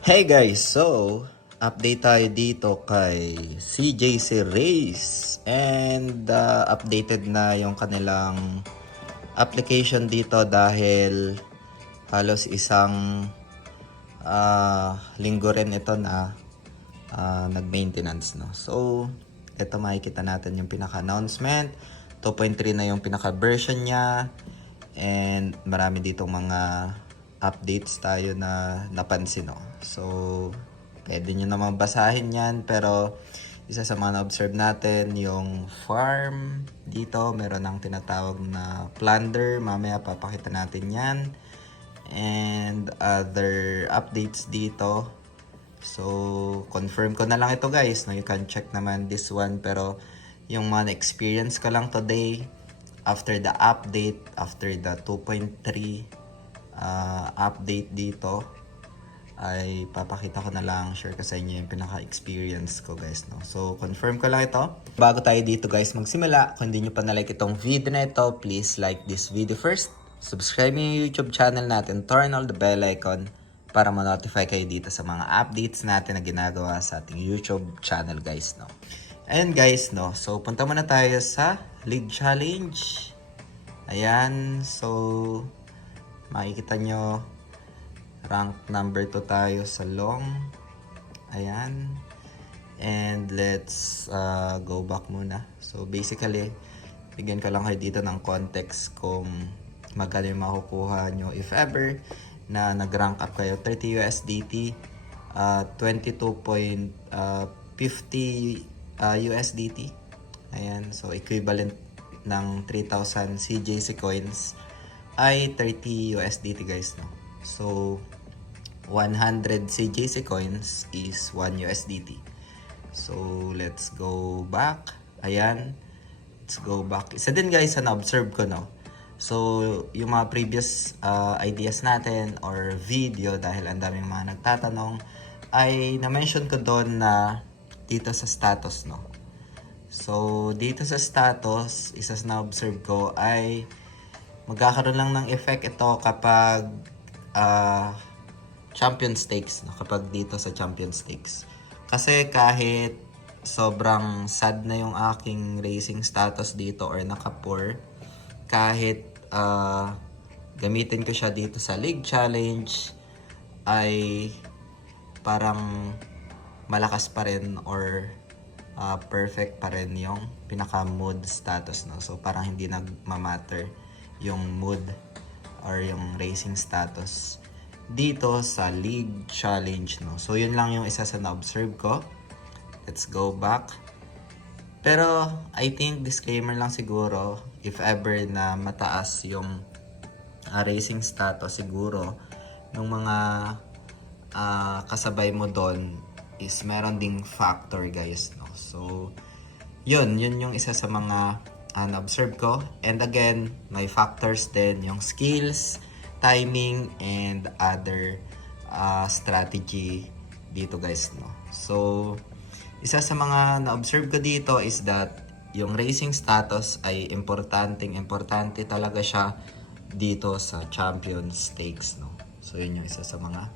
Hey guys, so update tayo dito kay CJC Race and updated na yung kanilang application dito dahil halos isang linggo rin ito na nag-maintenance, no. So ito makikita natin yung pinaka-announcement. 2.3 na yung pinaka-version niya and marami ditong mga updates tayo na napansin, no. So pwede nyo naman basahin yan, pero isa sa mga na-observe natin yung farm dito, meron ng tinatawag na plunder, mamaya papakita natin yan, and other updates dito. So confirm ko na lang ito guys, no? You can check naman this one, pero yung mga experience ko lang today after the update, after the 2.3 update dito, ay papakita ko na lang, share ko sa inyo yung pinaka-experience ko guys, no. So confirm ko lang ito. Bago tayo dito guys magsimula, kung hindi nyo pa na-like itong video na ito, please like this video first, subscribe yung YouTube channel natin, turn on the bell icon para ma-notify kayo dito sa mga updates natin na ginagawa sa ating YouTube channel guys, no. Ayan guys, no, so punta muna tayo sa league challenge. Ayan, so makikita nyo rank number 2 tayo sa long. Ayan. And let's go back muna. So basically, bigyan ko lang kayo dito ng context kung magkano yung makukuha nyo if ever na nag-rank up kayo. 30 USDT, 22.50 USDT. Ayan. So equivalent ng 3,000 CJC coins ay 30 USDT guys, no. So 100 CJC coins is 1 USDT. So let's go back. Ayan, let's go back. Isa din guys sa na-observe ko, no. So yung mga previous ideas natin or video, dahil ang daming mga nagtatanong, ay na-mention ko doon na dito sa status, no. So dito sa status, isa sa na-observe ko ay magkakaroon lang ng effect ito kapag champion stakes, no? Kapag dito sa champion stakes. Kasi kahit sobrang sad na yung aking racing status dito or naka-poor, kahit gamitin ko siya dito sa league challenge, ay parang malakas pa rin or perfect pa rin yung pinaka-mood status, no? So parang hindi nagmamatter yung mood or yung racing status dito sa league challenge, no. So yun lang yung isa sa na-observe ko. Let's go back. Pero I think disclaimer lang siguro, if ever na mataas yung racing status, siguro nung mga kasabay mo doon is meron ding factor guys, no. So yun yung isa sa mga na-observe ko. And again, may factors din yung skills, timing, and other strategy dito guys, no. So isa sa mga na-observe ko dito is that yung racing status ay importante talaga siya dito sa champion stakes, no. So yun yung isa sa mga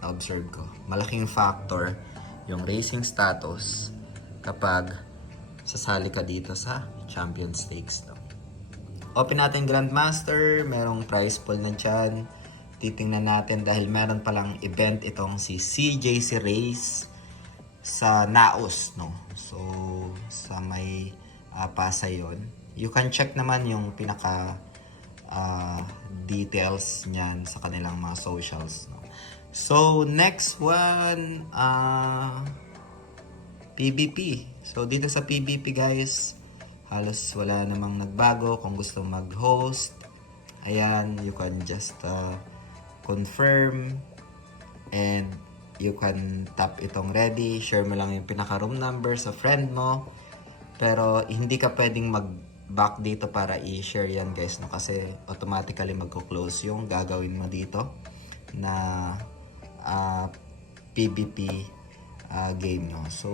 na-observe ko. Malaking factor yung racing status kapag sasali ka dito sa champion stakes, no. Open natin Grandmaster, merong prize pool na dyan. Titingnan natin dahil meron palang event itong si CJC Race sa Naos, no. So sa may Pasay yun. You can check naman yung pinaka details niyan sa kanilang mga socials, no. So next one, PBP. So dito sa PBP guys, halos wala namang nagbago. Kung gusto mag-host, ayan, you can just confirm and you can tap itong ready. Share mo lang yung pinaka-room number sa friend mo. Pero hindi ka pwedeng mag-back dito para i-share yan guys, no? Kasi automatically magko-close yung gagawin mo dito na PBP game, no? So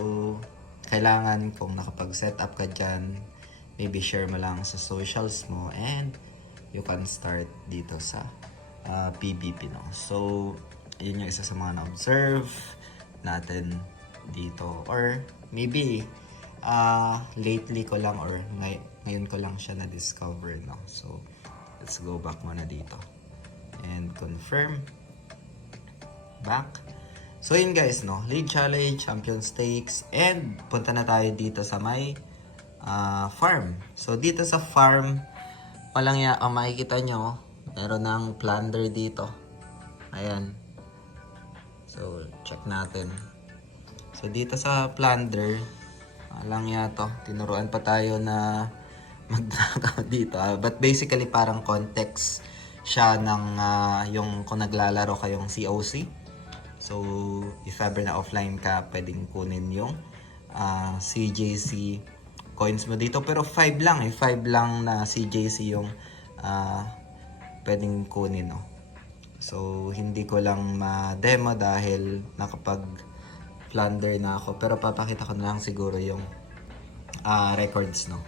kailangan kung nakapag-set up ka dyan, maybe share mo lang sa socials mo and you can start dito sa PBP, no. So yun yung isa sa mga na-observe natin dito. Or maybe, lately ko lang or ngayon ko lang siya na-discover, no? So, let's go back muna dito. And confirm. Back. So yun guys, no? League Challenge, Champion Stakes, and punta na tayo dito sa may farm. So dito sa farm, walang ang makikita nyo, meron ng plunder dito. Ayan. So check natin. So dito sa plunder, walang to. Tinuruan pa tayo na mag-knockout dito. But basically parang context siya ng yung kung naglalaro kayong COC. So if ever na offline ka, pwedeng kunin yung CJC coins mo dito. Pero 5 lang 5 lang na CJC yung pwedeng kunin, no? So hindi ko lang ma-demo dahil nakapag-plunder na ako. Pero papakita ko na lang siguro yung records, no?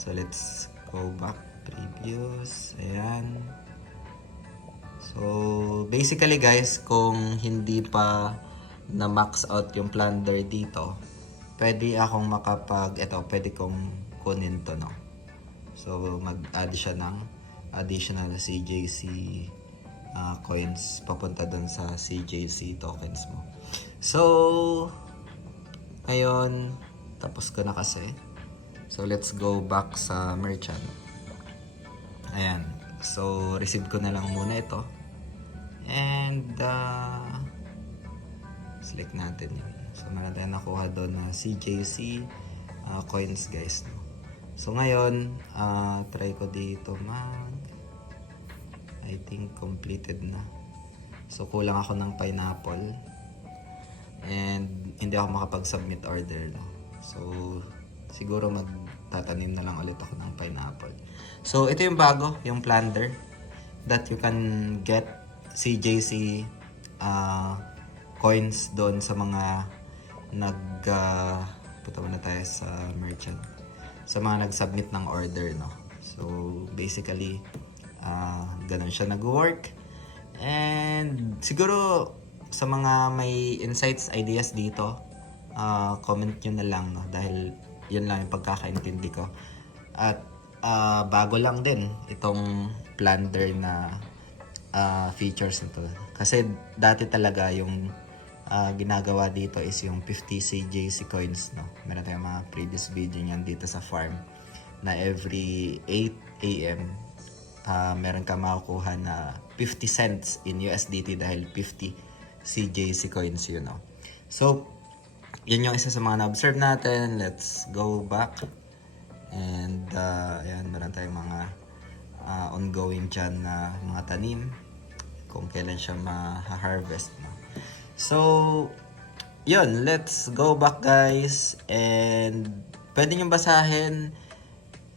So let's go back. Previous. Ayan. So basically guys, kung hindi pa na max out yung plunder dito, pwede akong pwede kong kunin to, no? So mag-add siya ng additional CJC coins papunta dun sa CJC tokens mo. So ngayon, tapos ko na kasi. So let's go back sa merchant. Ayan. So receive ko na lang muna ito. And select natin yun. So meron tayong nakuha doon na CJC coins guys, no? So ngayon, try ko dito I think completed na. So kulang ako ng pineapple. And hindi ako makapag-submit order, no? So siguro magtatanim na lang ulit ako ng pineapple. So ito yung bago, yung plunder that you can get CJC coins doon sa mga punta muna tayo sa merchant, sa mga nag-submit ng order, no? So basically ganun siya nag-work. And siguro sa mga may insights, ideas dito, comment nyo na lang, no? Dahil yun lang yung pagkakaintindi ko. At bago lang din itong plunder na features nito. Kasi dati talaga yung ginagawa dito is yung 50 CJC coins, no? Meron tayong mga previous video niyan dito sa farm na every 8 AM meron ka makukuha na 50 cents in USDT dahil 50 CJC coins yun, no? So yun yung isa sa mga na-observe natin. Let's go back. And ayan, meron tayong mga ongoing dyan na mga tanim kung kailan siya ma-harvest, no? So yun, let's go back guys. And pwede nyo basahin,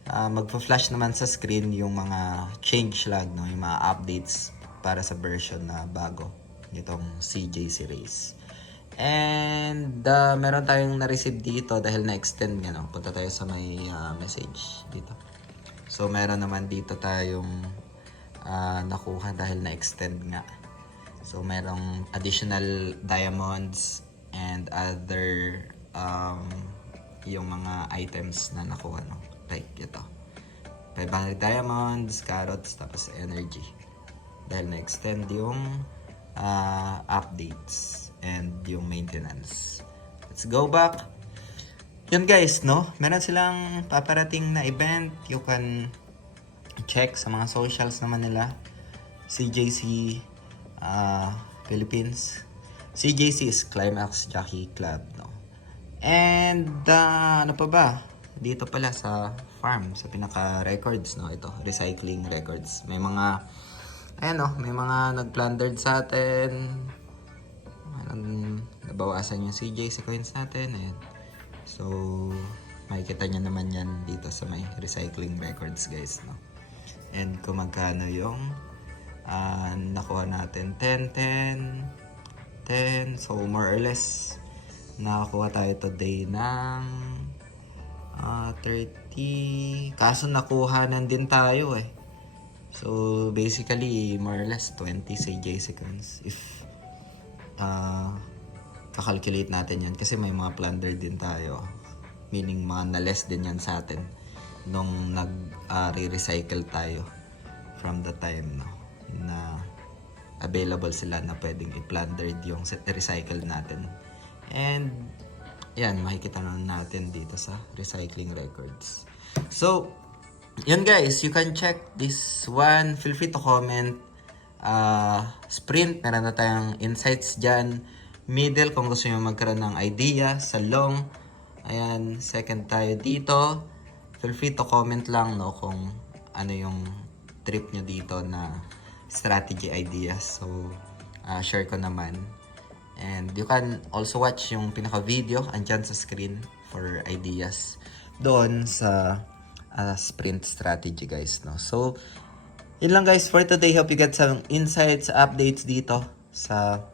magpa-flash naman sa screen yung mga change log, no? Yung mga updates para sa version na bago nitong CJC race. And meron tayong na-receive dito dahil na-extend nga, no? Punta tayo sa may message dito. So meron naman dito tayong nakuha dahil na-extend nga. So merong additional diamonds and other yung mga items na nakuha, no? Like ito, 500 diamonds, carrots, tapos energy dahil na-extend yung updates and yung maintenance. Let's go back. Yun guys, no? Meron silang paparating na event. You can check sa mga socials naman nila. CJC Philippines. CJC is Climax Jockey Club, no? And ano pa ba? Dito pala sa farm, sa pinaka-records, no? Ito, recycling records. May mga ayan, no? May mga nag-plundered sa atin. Nabawasan yung CJC coins natin. Ayan. So makikita nyo naman yan dito sa may recycling records guys, no? And kung magkano yung nakuha natin, 10. So more or less nakakuha tayo today ng 30. Kaso nakuhanan din tayo So basically more or less 20 CJC coins if kakalculate natin yan kasi may mga plunder din tayo. Meaning mga na-less din yan sa atin nung re-recycle tayo from the time na available sila na pwedeng i-plundered yung recycle natin. And yan, makikita na natin dito sa recycling records. So, yun guys, you can check this one. Feel free to comment. Sprint, meron na tayong insights dyan. Middle, kung gusto nyo magkaroon ng idea. Sa long, ayan, second tayo dito. Feel free to comment lang kung ano yung trip nyo dito na strategy ideas. So, share ko naman. And you can also watch yung pinaka-video andyan sa screen for ideas doon sa sprint strategy guys. So, yun lang guys for today. Hope you get some insights, updates dito sa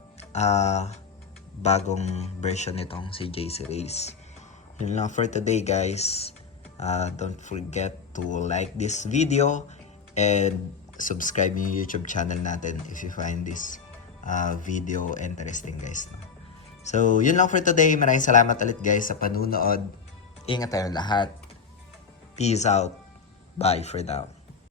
bagong version nitong si JC Race. Yun lang for today guys. Don't forget to like this video and subscribe yung YouTube channel natin if you find this video interesting guys. So yun lang for today. Maraming salamat ulit guys sa panunood. Ingat tayo lahat. Peace out. Bye for now.